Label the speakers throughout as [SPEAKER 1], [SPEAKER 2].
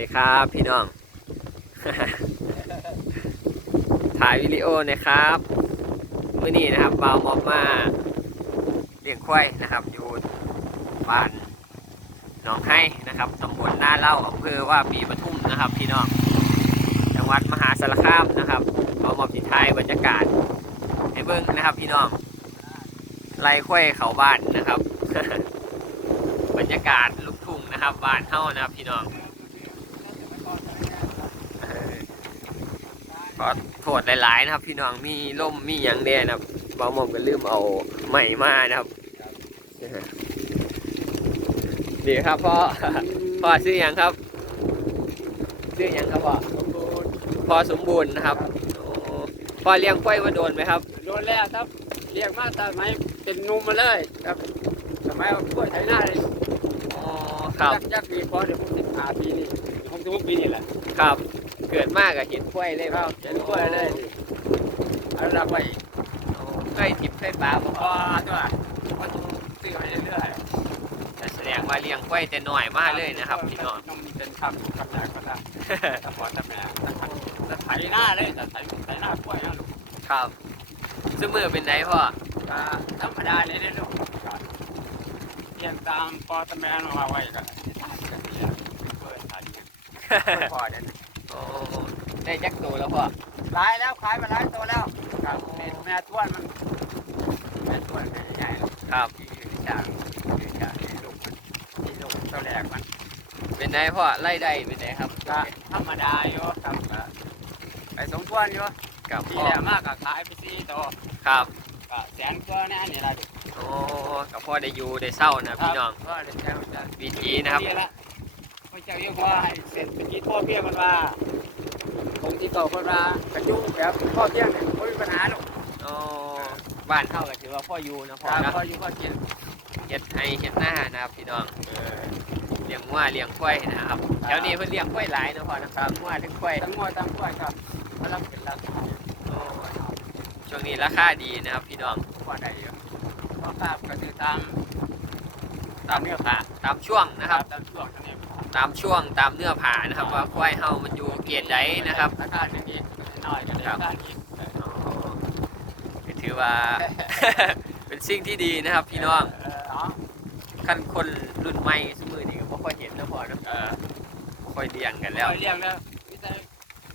[SPEAKER 1] ดีครับพี่น้อง ถ่ายวิดีโอนะครับเมื่อนี้นะครับบ่าวมอบมาเลี้ยงควายนะครับ อยู่บ้านหนองไห้นะครับตำบลหน้าเล่าอำเภอว่าปีปทุมนะครับ พี่น้องจังหวัดมหาสารคามนะครับบ่าวมอบสิทายบรรยากาศให้เบิ้งนะครับ พี่น้องไล่ควายเขาบ้านนะครับ บรรยากาศลูกทุ่งนะครับบ้านเฮานะครับพี่น้องเออ ขอโทษหลายๆนะครับ พี่น้องมีล่มมีหยังแน่นะครับบางมอมก็ลืมเอาใหม่มานะครับดีครับพ่อพ่อซื้อหยังครับซื้อหยังครับพ่อพ่อสมบูรณ์นะครับโอ้พ่อเลี้ยงควายมาโดนไหมครับ
[SPEAKER 2] โดนแล้วครับเรียกมาสมัยเป็นหนุ่มมาเลยครับสมัยว่าพูดไทยหน้าเลย
[SPEAKER 1] อ๋อครับ
[SPEAKER 2] ยักยักปีพอเดี๋ยวผมสิบห้าปีนี่ผมสิบหกปีนี่แหละ
[SPEAKER 1] ครับ เกิดมากกับเห็นควยเลย
[SPEAKER 2] ค
[SPEAKER 1] ค
[SPEAKER 2] รั
[SPEAKER 1] รั
[SPEAKER 2] บบเขียนกล้วยเลยเอาละไป
[SPEAKER 1] เคยทิพย์เคยปลาบอก
[SPEAKER 2] อ๋อตัวมันต้องซื้อไปเรื่อย
[SPEAKER 1] แต่แสดงว่าเลี้ยงควยแต่น้อยมากเลยนะครับพี่น้อง
[SPEAKER 2] น้องมีเป็นคำคำแรกก็ได้ตะพอตะแม่ตะตะไถหน้าเลยตะไถไถหน้ากล้วยนะลูก
[SPEAKER 1] ครับซึ่งมือเป็นไงพ่อ
[SPEAKER 2] ธรรมดาเลยนะลูกเรียนตามปอตะแม่มาไว้ก็เปิดไถพอเดี๋ย
[SPEAKER 1] ได้จักโตแล้วพ่อ
[SPEAKER 2] หลายแล้วขายมาหลายตัวแล้วครับเป็นแม่ท้วนมันแม่ท้วนแม่ใหญ่ๆ
[SPEAKER 1] ครับ
[SPEAKER 2] ที่จางที่จางที่ลูกมันที่ลูกตัวแรกมัน
[SPEAKER 1] เป็นไงพ่อไล่ได้เป็นไงครับ
[SPEAKER 2] ก็ธรรมดาอยู่ครับก็ไปสมควรอยู่
[SPEAKER 1] กับ
[SPEAKER 2] ที่
[SPEAKER 1] พ่อ
[SPEAKER 2] แรกมากก็ขายไปสี่ตัว
[SPEAKER 1] ครับ
[SPEAKER 2] ก็แสนกว่าแน่นี่ละ
[SPEAKER 1] โอ้กับพ่อได้อยู่ได้เศร้านะพี่น้อง
[SPEAKER 2] ก็ได้แจ้งจะ
[SPEAKER 1] วิธีนะครับ
[SPEAKER 2] ดีละพระเจ้าเรียกว่าให้เสร็จเป็นที่พ่อเพียงมันว่า องค์ที่เก่าคนว่ากระจุกแบบพ่อเพียงเนี่ยไม่มีปัญหาหรอก
[SPEAKER 1] โอ้บ้านเท่ากันถือว่าพ่ออยู่นะพ่อ
[SPEAKER 2] ครับ
[SPEAKER 1] นะ
[SPEAKER 2] พ่ออยู่พ่อกิน
[SPEAKER 1] เฮ็ดให้เฮ็ดหน้านะครับพี่น้องเลี้ยงวัวเลี้ยงควายนะครับแถวนี้เพิ่นเลี้ยงควายหลายนะพ่อนะครับวัวทั้งควาย
[SPEAKER 2] ทั้งมวยทั้งกล้วยครับพลังเป็นราคา
[SPEAKER 1] โอ้ช่วงนี้ราคาดีนะครับ พี่น้อง
[SPEAKER 2] กว่าใดอยู่เพราะภาพก็คือตามตามเนื้อผ้า
[SPEAKER 1] ตามช่วงนะครับ
[SPEAKER 2] ตามช่วงนั่นเอง
[SPEAKER 1] ตามช่วงตามเนื้อผ้านะครับ ว่าควายเฮามันอยู่ เกณฑ์ใดนะครับ
[SPEAKER 2] ราคาหนึ่งอีกน้อยก็ได้ราคาอีก
[SPEAKER 1] ก็ถือว่า เป็นสิ่งที่ดีนะครับพี่น้อง
[SPEAKER 2] เออเนาะ
[SPEAKER 1] ขั้นคนรุ่นใหม่สมือนี้ก็บ่ค่อยเห็นนะพ่อนะ
[SPEAKER 2] เออ
[SPEAKER 1] บ่ค่อยเลี้ยงกัน
[SPEAKER 2] แล้
[SPEAKER 1] แล้วว
[SPEAKER 2] เลี้ยงแล้วมิแต่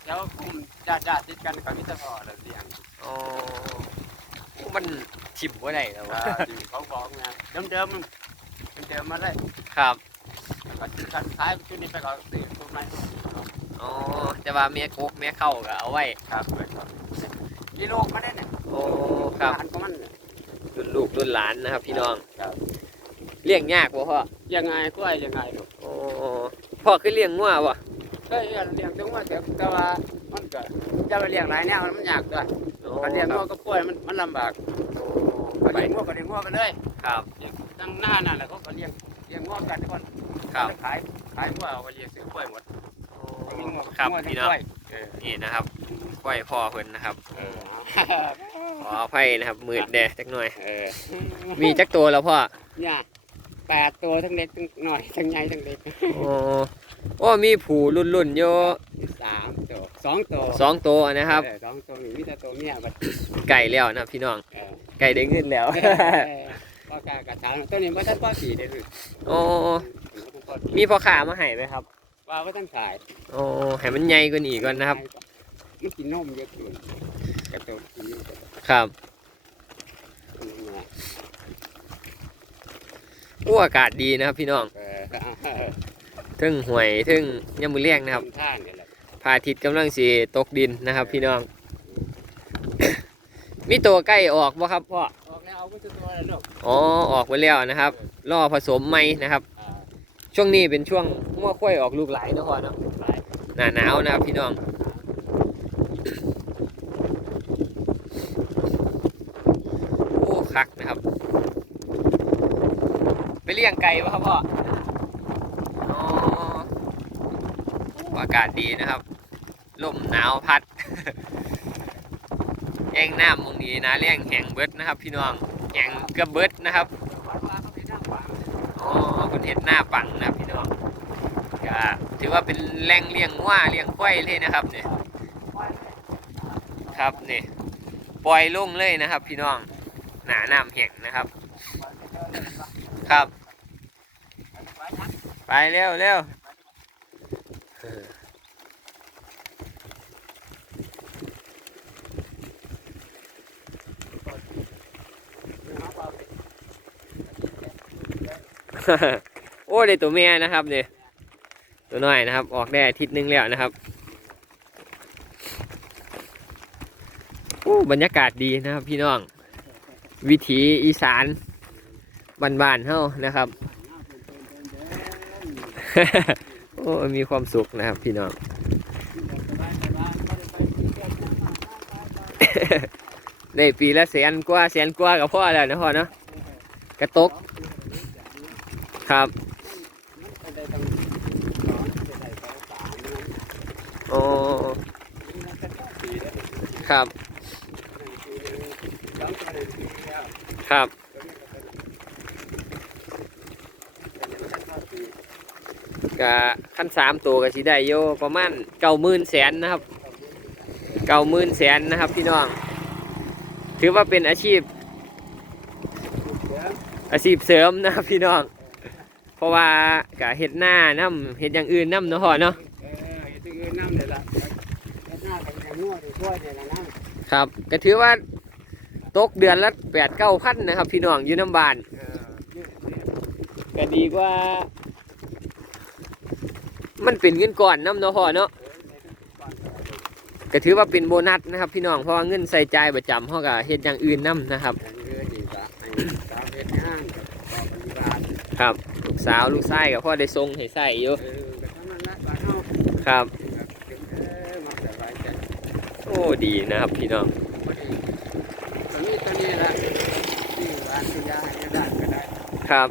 [SPEAKER 2] เดี๋ยวกลุ่มญาติญาติติดกันกับมิตรพ่อแล้วเลี้ยง
[SPEAKER 1] โอ้มันชิมบ่ได้แล้ว
[SPEAKER 2] ว่า
[SPEAKER 1] ว่า
[SPEAKER 2] ที่เขาบอกไงเดิมเดิมมันเดิมมาเลย
[SPEAKER 1] ครับ
[SPEAKER 2] ก็คันขายชุดนี้ไปก็ซื้อชุดใหม่
[SPEAKER 1] อ๋อแต่ว่าเมียกกเมียเข้าก็เอาไว้
[SPEAKER 2] ครับเลยครับนี่โลกมาได้เนี่ย
[SPEAKER 1] โอ้ครับ
[SPEAKER 2] อาหารของมันเนี่ย
[SPEAKER 1] รุ่นลูกรุ่นหลานนะครับ พี่น้อง
[SPEAKER 2] ครับ
[SPEAKER 1] เลี้ยงยากบ่พ่อ
[SPEAKER 2] ยังไงกล้วยยังไงลูก
[SPEAKER 1] โอ้พ่อคือเลี้ยงงัวบ่
[SPEAKER 2] เคยเลี้ยงเลี้ยงจังว่าแต่แต่ว่ามันก็จะไปเลี้ยงหลายแนวมันยากด้วย
[SPEAKER 1] โอ้
[SPEAKER 2] การเลี้ยง
[SPEAKER 1] ค
[SPEAKER 2] งั
[SPEAKER 1] รั
[SPEAKER 2] ว
[SPEAKER 1] บ
[SPEAKER 2] กับกล้วยมันมันลำบาก
[SPEAKER 1] ไป
[SPEAKER 2] ก็เลี้ยงงัวก็เลี้ยงงัวไปเลย
[SPEAKER 1] ครับ
[SPEAKER 2] ตั้งหน้านั่นแหละเขาก็เลี้ยงเลี้ยงงัวกันทุกคน
[SPEAKER 1] ครับ
[SPEAKER 2] ขายขายงัวเอาไปเลี้ยงซื้อกล้วยหมด
[SPEAKER 1] โอ้
[SPEAKER 2] มีงัว
[SPEAKER 1] ครับ
[SPEAKER 2] งัวทั้
[SPEAKER 1] พี่
[SPEAKER 2] ง
[SPEAKER 1] น้อง
[SPEAKER 2] กล้วยเออ
[SPEAKER 1] นี่นะครับควายพ่อเพิ่นนะครับ
[SPEAKER 2] เออ
[SPEAKER 1] ขออภัยนะครับมืดแดดจักหน่อย
[SPEAKER 2] เออ
[SPEAKER 1] มีจักตัวแล้วพ่อ
[SPEAKER 2] เนี่ยแปดตัวทั้งเล็กทั้งหน่อยทั้งใหญ่ทั้งเล็ก
[SPEAKER 1] โอ้โอ้มีผูรุ่นรุ่นๆอยู่
[SPEAKER 2] สามตัวสองตัว
[SPEAKER 1] สองตัวนะครับ
[SPEAKER 2] เออสองตัวนี่มีแต่ตัวเมียบัด
[SPEAKER 1] ไก่แล้วนะครับพี่น้อง
[SPEAKER 2] เออ
[SPEAKER 1] ไก่ได้เงินแล้ว
[SPEAKER 2] พ่อกากระถางตัวนี้ว่าท่านพ่อสีได้หรือ
[SPEAKER 1] โอ้มีพ่อขามาให้ไหมครับ
[SPEAKER 2] ว่าว่าท่านขาย
[SPEAKER 1] โอ้ให้มันใหญ่กว่านี้ก่อนนะครับ
[SPEAKER 2] มันกินนมเยอะเกินกระตัวกินนี่กระตัว
[SPEAKER 1] ครับ
[SPEAKER 2] เนี่ย
[SPEAKER 1] อู้อากาศดีนะครับพี่น้อง
[SPEAKER 2] เออ
[SPEAKER 1] ทึ่งหวยทึ่งยามมือเลี้ยงนะครับ
[SPEAKER 2] ทท่านนี่แหละ
[SPEAKER 1] พระอาทิตย์กำลังสีตกดินนะครับ พี่น้อง มีตัวใกล้ออกบ่ครับพ่อ
[SPEAKER 2] ออกแล้วเอาก็จะตัวแล้วลูก
[SPEAKER 1] อ๋อออกไปแล้วนะครับรอผสมใหม่นะครับ
[SPEAKER 2] อ่า
[SPEAKER 1] ช่วงนี้เป็นช่วงมั่วค่อยออกลูกหลายนะพ่อเนาะ
[SPEAKER 2] ห
[SPEAKER 1] นาหนาวนะครับพี่น้องโอ้คักนะครับ ไปเลี้ยงไก่ปะครับพ่ออากาศดีนะครับลมหนาวพัดแห้งน้ำมองนี้นะเลี้ยงแหงเบิดนะครับ พี่น้องแหงเกือบเบิดนะครับ
[SPEAKER 2] เห็
[SPEAKER 1] ดหน้าปังนะพี่น้องก็ถือว่าเป็นแหล่งเลี้ยงงัวเลี้ยงควายเลยนะครับเนี่ยครับเนี่ยปล่อยลงเลยนะครับ พี่น้องหนาน้ำแห้งนะครับ ครับ ไปเร็วเร็วเอ อโอ้ได้ตัวเมียนะครับเนี่ยตัวน้อยนะครับ ออกได้อาทิตย์หนึงแล้วนะครับโอ้บรรยากาศดีนะครับ พี่น้อง วิถีอีสานบ้านๆเฮานะครับโอ้มีความสุขนะครับ พี่น้องได้ปีละแสนกว่าแสนกว่ากับพ่อแล้วนะพ่อเนาะกระตกครับ โอ้ครับ ครับ กะขั้นสามตัวก็สิได้โยประมาณเก้าหมื่นแสนนะครับเก้าหมื่นแสนนะครับพี่น้อง ถือว่าเป็นอาชีพ อาชีพเสริมนะครับพี่น้อง เพราะว่ากะเฮ็ดหน้าน้ำเฮ็ดอย่างอื่นน้ำเนาะเนาะ
[SPEAKER 2] วเนี่ยละน้ำ
[SPEAKER 1] ครับก็ถือว่าตกเดือนละแปดเก้าพันนะครับ พี่น้องอยู่น้ำบาน
[SPEAKER 2] เออเนี่ยเนี่ย
[SPEAKER 1] ก็ดีกว่า มันเป็นเงินก่อนน้ำเนาะพ่อเนาะ
[SPEAKER 2] ก็
[SPEAKER 1] ถือว่าเป็นโบนัสนะครับ พี่น้องเพราะว่าเงินใส่ใจประจำเขาก็เฮ็ดอย่างอื่นน้ำนะครับครับลูกสาวลูกชายกับพ่อได้ทรงให้ใส่อยู่ครับ
[SPEAKER 2] เออมาสบายใจ
[SPEAKER 1] โอ้ดีนะครับพี่น้อง
[SPEAKER 2] ตอนนี้ตอนนี้ละที่ร้านที่ยาให้ได้ก็ได้
[SPEAKER 1] ครับ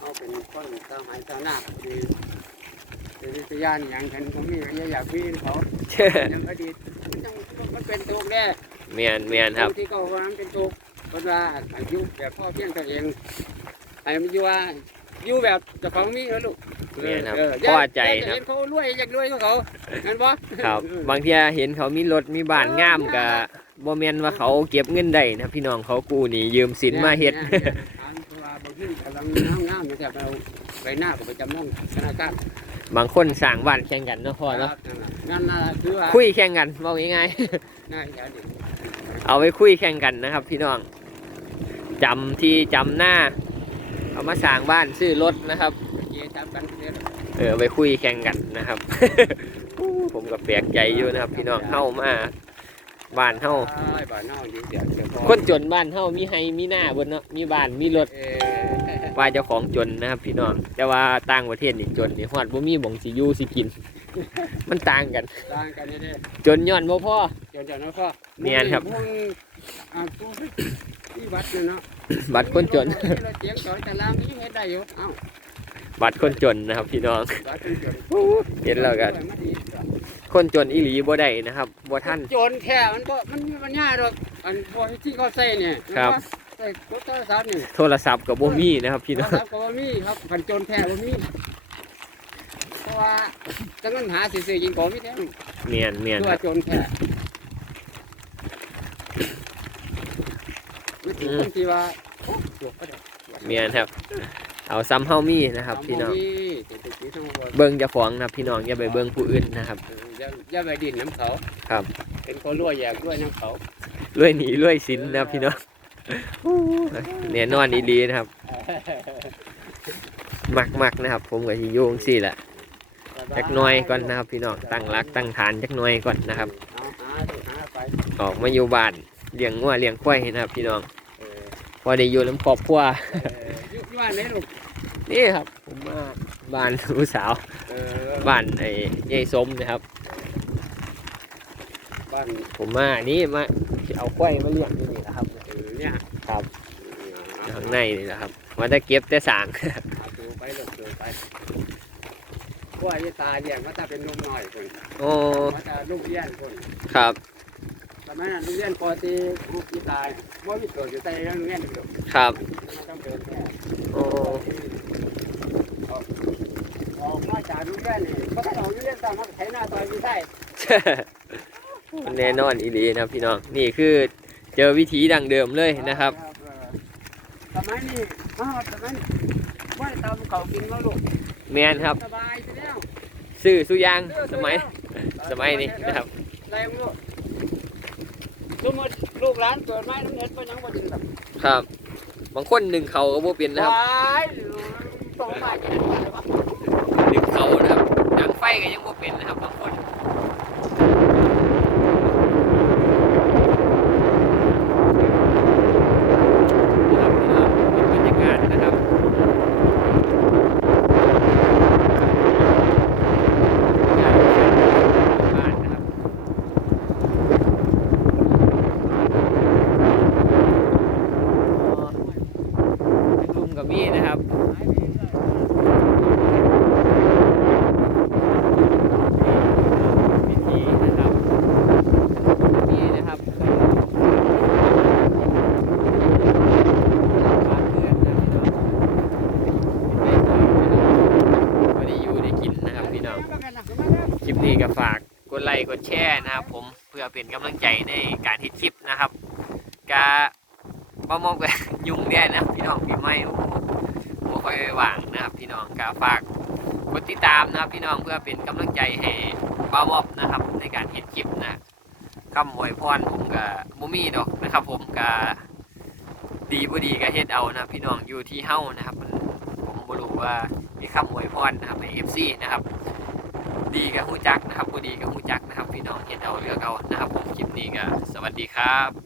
[SPEAKER 2] เอาเป็นคนตามหายตาหน้าคือคือวิทยานอย่างฉันก็มีอยากมีเขายังอดีตมันต้องมันเป็นตุกแน่
[SPEAKER 1] เมียนเมียนครับ
[SPEAKER 2] ที่เขาว่ามันเป็นตุกเพราะว่าอายุแบบพ่อเพียงตัวเองไอ้มันอยู่ว่า อยู่แบบเจ้าของมีเหรอลูก
[SPEAKER 1] เมียนครับ
[SPEAKER 2] เออ
[SPEAKER 1] พ่อใจ
[SPEAKER 2] อยากจะ
[SPEAKER 1] ครั
[SPEAKER 2] เห็
[SPEAKER 1] บ
[SPEAKER 2] นเขารวยอยากรวยเขาเขาเห็นปะ
[SPEAKER 1] ครับบางทีเห็นเขามีรถมีบ้านงามกะบ่แม่นว่าเขาเก็บเงินได้นะครับพี่น้องเขากู้หนี่ยืมสินมาเฮ็ด
[SPEAKER 2] นี่ยเนี่ยอันเพราะว่าบางทีกำลังน้ำงามอยู่แต่เราไปหน้าก็ไปจำนองธนาคาร
[SPEAKER 1] บางคนสร้างบ้านแข่งกันเนาะพ่อเนาะ
[SPEAKER 2] นั่นน่ะคือว่า
[SPEAKER 1] คุยแข่งกันบอกง่าย
[SPEAKER 2] ง่ายแค่นี้
[SPEAKER 1] ๆเอาไว้คุยแข่งกันนะครับ พี่น้องจำที่จำหน้า เอามาสร้างบ้านซื้อรถนะครับ
[SPEAKER 2] เกี่ยจับกันเนี่ย
[SPEAKER 1] เออไปคุยแข่งกันนะครับ ผมก็แปลกใจอยู่นะครับ พี่น้องเฮ้ามาบ้านเฮ้า
[SPEAKER 2] อ้ยบ้านเฮาดีเสียเสียพอ
[SPEAKER 1] คนจนบ้านเฮ้ามีไฮมีหน้าบนเนาะมีบ้านมีรถ
[SPEAKER 2] เออ
[SPEAKER 1] ว่าเจ้าของจนนะครับ พี่น้องแต่ว่าต่างประเทศนี่จนนี่ฮอดบ่มีบ่งสิอยู่สิกิน มันต่างกัน
[SPEAKER 2] ต่างกันนี่เด้
[SPEAKER 1] จนย้อนบ่พอ
[SPEAKER 2] เจ้าเจ้าเนาะพ่อ
[SPEAKER 1] เนียนครับ
[SPEAKER 2] พวกอ่าพวกที่วัดเนี่ยเนาะ
[SPEAKER 1] บัตรคนจน
[SPEAKER 2] เราเสียงสอนแต่ลามนี่เฮ็ดได้อยู่เอ้า
[SPEAKER 1] บัตรคนจนนะครับ พี่น้อง
[SPEAKER 2] วัดคนจน
[SPEAKER 1] เห็นแล้วกัน
[SPEAKER 2] มาดีกว่า
[SPEAKER 1] คนจนอีหลีบ่ได้นะครับบ่ท่าน
[SPEAKER 2] โจรแค่มันก็มันมันยากหรอกอันพวกที่เขาใส่เนี่ย
[SPEAKER 1] ครับ
[SPEAKER 2] ใส่รถโทรศัพท์นี่
[SPEAKER 1] โทรศัพท์กับบ่มีนะครับ พี่
[SPEAKER 2] โทร
[SPEAKER 1] น้อง
[SPEAKER 2] ศัพท์ก็บ่มีครับคันโจรแท้บ่มีเพราะว่าจังนั้นหาสิซื้อยิงของมีแท้
[SPEAKER 1] เมียนเมียน
[SPEAKER 2] คือ
[SPEAKER 1] ค
[SPEAKER 2] ว่า
[SPEAKER 1] รับ
[SPEAKER 2] โจรแท้มันถึง คนที่ว่าโอ้จบก็ได้
[SPEAKER 1] เมียนครับ เอาซ้ำเฮามีนะครับ พี่น้อง
[SPEAKER 2] เาบ่มีเศรษฐกิจทั้งหมด
[SPEAKER 1] เบิ่งเจ้าของนะครับ พี่น้องอย่าไปเบิ่งผู้อื่นนะครับ
[SPEAKER 2] เอออย่าอย่าไปดินน้ำเขา
[SPEAKER 1] ครับ
[SPEAKER 2] เป็นคนรวยอยากรวยน้ำเขา
[SPEAKER 1] รวยหนีรวยสินนะครับพี่น้องแน่นอนอีหลีนะครับมักมักๆนะครับ ผมกับสิโยจั่งสิแหละจักหน่อยก่อนนะครับพี่น้องตั้งรักตั้งฐานจักหน่อยก่อนนะครับ
[SPEAKER 2] เอาหาดูหาไป
[SPEAKER 1] ออกมาอยู่บ้านเลี้ยงงัวเลี้ยงควายนะครับพี่น้อง
[SPEAKER 2] เออ
[SPEAKER 1] พอได้อยู่น้ำครอบครัว
[SPEAKER 2] เอออยู่อยู่บ้านไหนลูก
[SPEAKER 1] นี่ครับ ผมมาบ้านผู้สาว
[SPEAKER 2] เออ
[SPEAKER 1] บ้านไอ้ยายสมนะครับ
[SPEAKER 2] บ้าน
[SPEAKER 1] ผมมานี่มาเอาควายมาเลี้ยงที่นี่นะครับ
[SPEAKER 2] เออเนี่ย
[SPEAKER 1] ครับ
[SPEAKER 2] เอา
[SPEAKER 1] ข้างในนี่นะครับมาได้เก็บแต่สาง
[SPEAKER 2] เอาดูไปลูกดูไปกล้วยที่ตาเลี้ยงมาตาเป็นนุ่มหน่อยคน
[SPEAKER 1] โอ้
[SPEAKER 2] มาตาลูกเลี้ยนคน
[SPEAKER 1] ครับ
[SPEAKER 2] ส มัยนั้นลูกเลี้ยนปกติลูกที่ตายว่ามีเกิดอยู่ใต้โรงเรียนอยู่
[SPEAKER 1] ครับ
[SPEAKER 2] มันต้องเกิดแค่
[SPEAKER 1] โอ้า
[SPEAKER 2] ดูเรียนนี่เพราะถ้าเราอยู่เรียนตามมันไถหน้าต่อยไม่ใช่
[SPEAKER 1] มันแน่นอนอีหลีนะครับพี่น้อง นี่คือเจอวิธีดังเดิมเลยนะครับ
[SPEAKER 2] เออสมัยนี้อ้าวสมัยนี้ว่าตามเขากินแล้วลูก
[SPEAKER 1] แมนครับ
[SPEAKER 2] สบายไปแล้ว
[SPEAKER 1] ซื้อสุยางสมัย สมัยนี้นะครับ
[SPEAKER 2] อะไรมึงลูก สมมติลูกหลานเกิดมาน้ำเน็ตก็ยังบ่กินแบบ
[SPEAKER 1] ครับ บางคนหนึ่งเขาก็บ่เป็นนะครับ
[SPEAKER 2] ว้ายต้องมากินอะไรวะ
[SPEAKER 1] หนึ่งเขานะครับดังไฟก็ยังบ่เป็นนะครับบางคนนะครับพี่น้องเป็นบรรยากาศนะครับบ้านนะครับลุมกับมี่นะครับ วิธีนะครับนี่นะครับบ้านเรือนนะพี่น้องเป็นไปได้นะครับไม่ได้อยู่ได้กินนะครับพี่น้อง คลิปนี้ก็ฝากกดไล ค์กดแชร์นะครับ ผมเพื่อเป็นกำลังใจในการทิดคลิปนะครับกาบ้ามองกันยุ่งได้นะพี่น้องพี่ไม่โอ้โหบ่ค่อยว่างนะครับ พี่น้องกาฝากกดติดตามนะครับ พี่น้องเพื่อเป็นกำลังใจให้บ้ามอบนะครับ ในการเห็นคลิปนะคำอวยพรผมกับบุมี่ดอกนะครับ ผมกับดีบ่ดีก็เฮ็ดเอานะพี่น้องอยู่ที่เฮ้านะครับ ผมบ่รู้ว่ามีคำอวยพรนะครับใน FC นะครับ ดีกับหูจักนะครับผู้ดีกับหูจักนะครับ พี่น้องเห็นเอาเลือกเอานะครับ ผมคลิปนี้ก็สวัสดีครับ